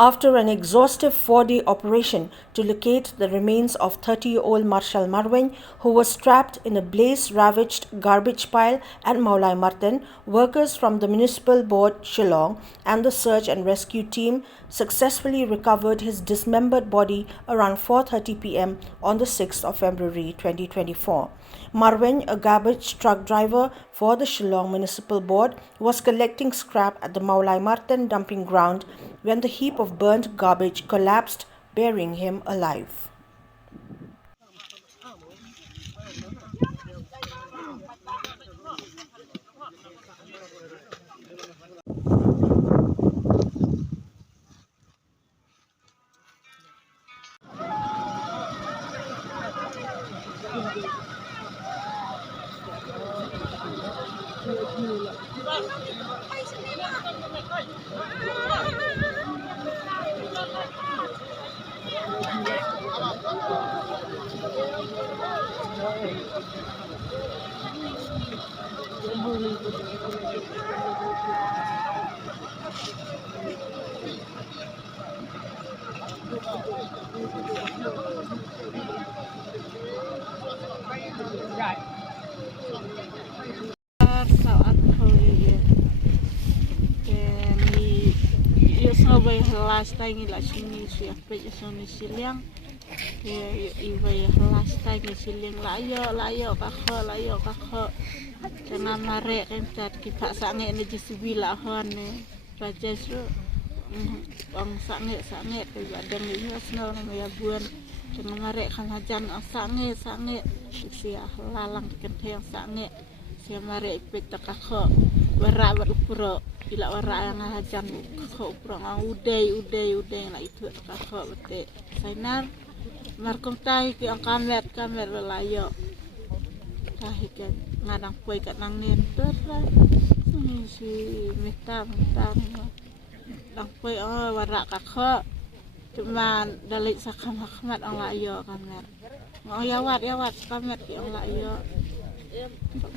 After an exhaustive 4-day operation to locate the remains of 30-year-old Marshall Marwein, who was trapped in a blaze-ravaged garbage pile at Mawlai Marten, workers from the Municipal Board, Shillong, and the search and rescue team successfully recovered his dismembered body around 4:30 p.m. on the 6th of February 2024. Marwein, a garbage truck driver for the Shillong Municipal Board, was collecting scrap at the Mawlai Marten dumping ground when the heap of burnt garbage collapsed, burying him alive. Last time la sini siap pergi sini Shillong, ibai last time Shillong layo kakak, jangan marek kan cat kita sangat ni jisbila hon ni, raja su, bang sangat ada ni asal nama buan, jangan marek kan hajan sangat, siap lalang kenteng sangat, siap marek peta kakak, berat berpura. Bila orang yang hajan kakak perang udai lah itu kakak betul. Sainar markom tahi ke ang kamer layo. Tahi kan ngadang poi kat nang nenter lah. Si mentang dang poi warak kakak. Cuma dalik sakam hakmat ang layo kamer. Ngau yawat kamer ke ang layo.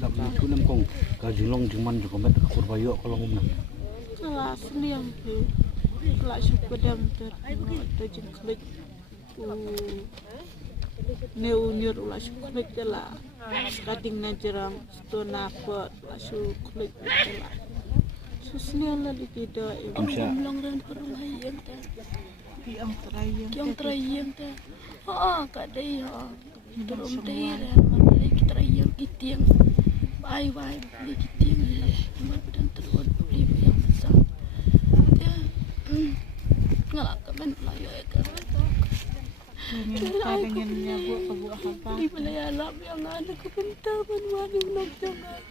Aku nam kong kajulong cuman juga met kurbayo kalau ngomong. Kalau seniam tu, kalau suka dam terjun klik, neunir ulah suka klik jelah, kading najerang stona pot ulah suka klik jelah. Susnian lah di kita. Bilang dan orang lain tu. Yang terayang tu. Kat dia. Turun dia dan mana kita terayang kita yang bye beli kita yang macam terus beli yang besar. Dia ngalak kamen layo kan. Dengan nyabuk kebuah apa? Di Malaysia yang ada kebentar mana nak jangan.